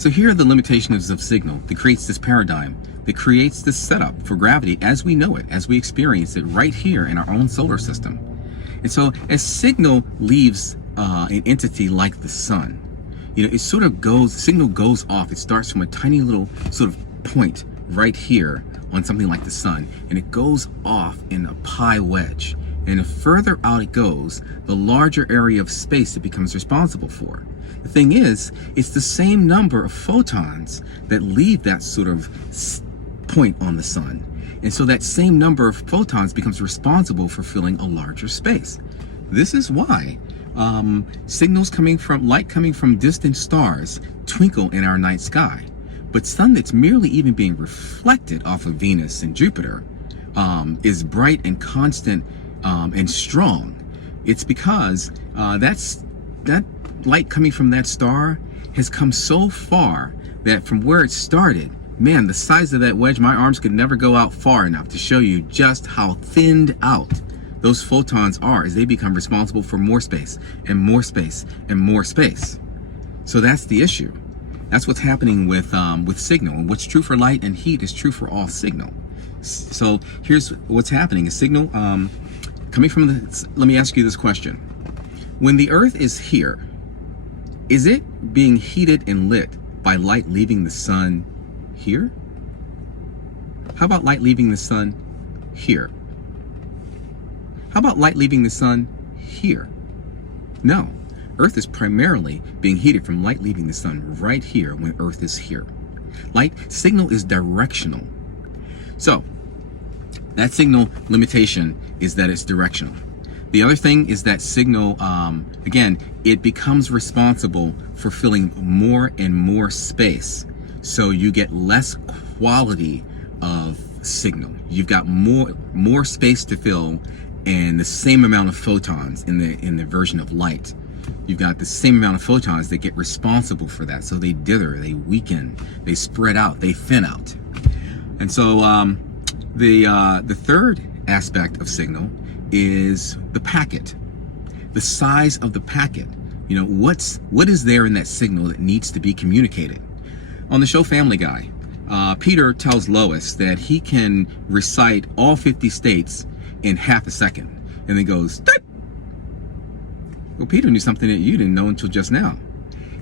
So here are the limitations of signal that creates this paradigm, that creates this setup for gravity as we know it, as we experience it right here in our own solar system. And so as signal leaves an entity like the sun, it sort of signal goes off. It starts from a tiny little sort of point right here on something like the sun, and it goes off in a pi wedge. And the further out it goes, the larger area of space it becomes responsible for. The thing is, it's the same number of photons that leave that sort of point on the sun. And so that same number of photons becomes responsible for filling a larger space. This is why light coming from distant stars twinkle in our night sky. But sun that's merely even being reflected off of Venus and Jupiter is bright and constant and strong. It's because that light coming from that star has come so far that from where it started, man, the size of that wedge, my arms could never go out far enough to show you just how thinned out those photons are as they become responsible for more space and more space and more space. So that's the issue. That's what's happening with signal. And what's true for light and heat is true for all signal. So here's what's happening. A signal coming from let me ask you this question. When the Earth is here, is it being heated and lit by light leaving the sun here? How about light leaving the sun here? How about light leaving the sun here? No. Earth is primarily being heated from light leaving the sun right here when Earth is here. Signal is directional. So that signal limitation is that it's directional. The other thing is that signal, again, it becomes responsible for filling more and more space. So you get less quality of signal. You've got more space to fill and the same amount of photons in the version of light. You've got the same amount of photons that get responsible for that. So they dither, they weaken, they spread out, they thin out. And so the third aspect of signal is the packet, the size of the packet. What is there in that signal that needs to be communicated? On the show Family Guy, Peter tells Lois that he can recite all 50 states in half a second, and then goes, "Type." Well, Peter knew something that you didn't know until just now.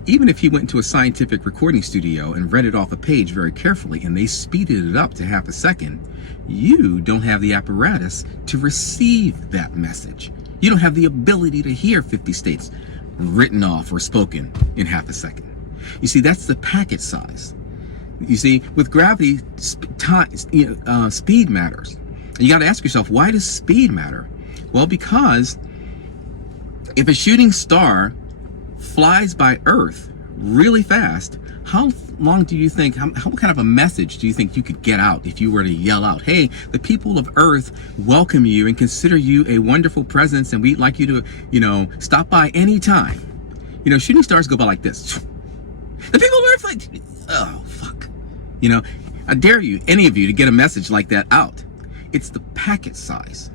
Even if he went into a scientific recording studio and read it off a page very carefully and they speeded it up to half a second, you don't have the apparatus to receive that message. You don't have the ability to hear 50 states written off or spoken in half a second. You see, that's the packet size. You see, with gravity, speed matters. And you got to ask yourself, why does speed matter? Well, because if a shooting star flies by Earth really fast, how long do you think, what kind of a message do you think you could get out if you were to yell out, "Hey, the people of Earth welcome you and consider you a wonderful presence, and we'd like you to, stop by anytime." Shooting stars go by like this. The people of Earth, like, oh, fuck. I dare you, any of you, to get a message like that out. It's the packet size.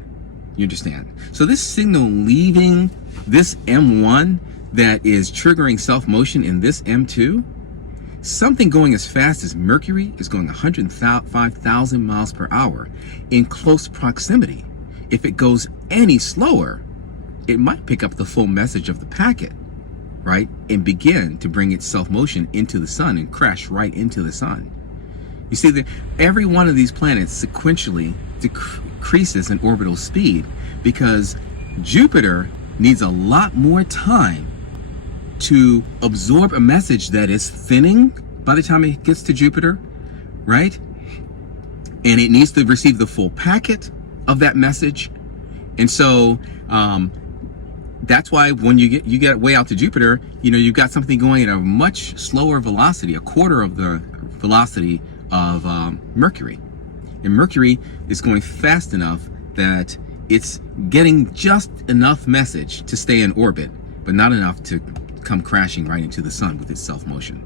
You understand? So this signal leaving this M1 that is triggering self-motion in this M2, something going as fast as Mercury is going 105,000 miles per hour in close proximity. If it goes any slower, it might pick up the full message of the packet, right? And begin to bring its self-motion into the sun and crash right into the sun. You see that every one of these planets sequentially decreases in orbital speed because Jupiter needs a lot more time to absorb a message that is thinning by the time it gets to Jupiter, right? And it needs to receive the full packet of that message. And so that's why when you get way out to Jupiter, you've got something going at a much slower velocity, a quarter of the velocity of Mercury. And Mercury is going fast enough that it's getting just enough message to stay in orbit, but not enough to come crashing right into the sun with its self-motion.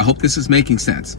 I hope this is making sense.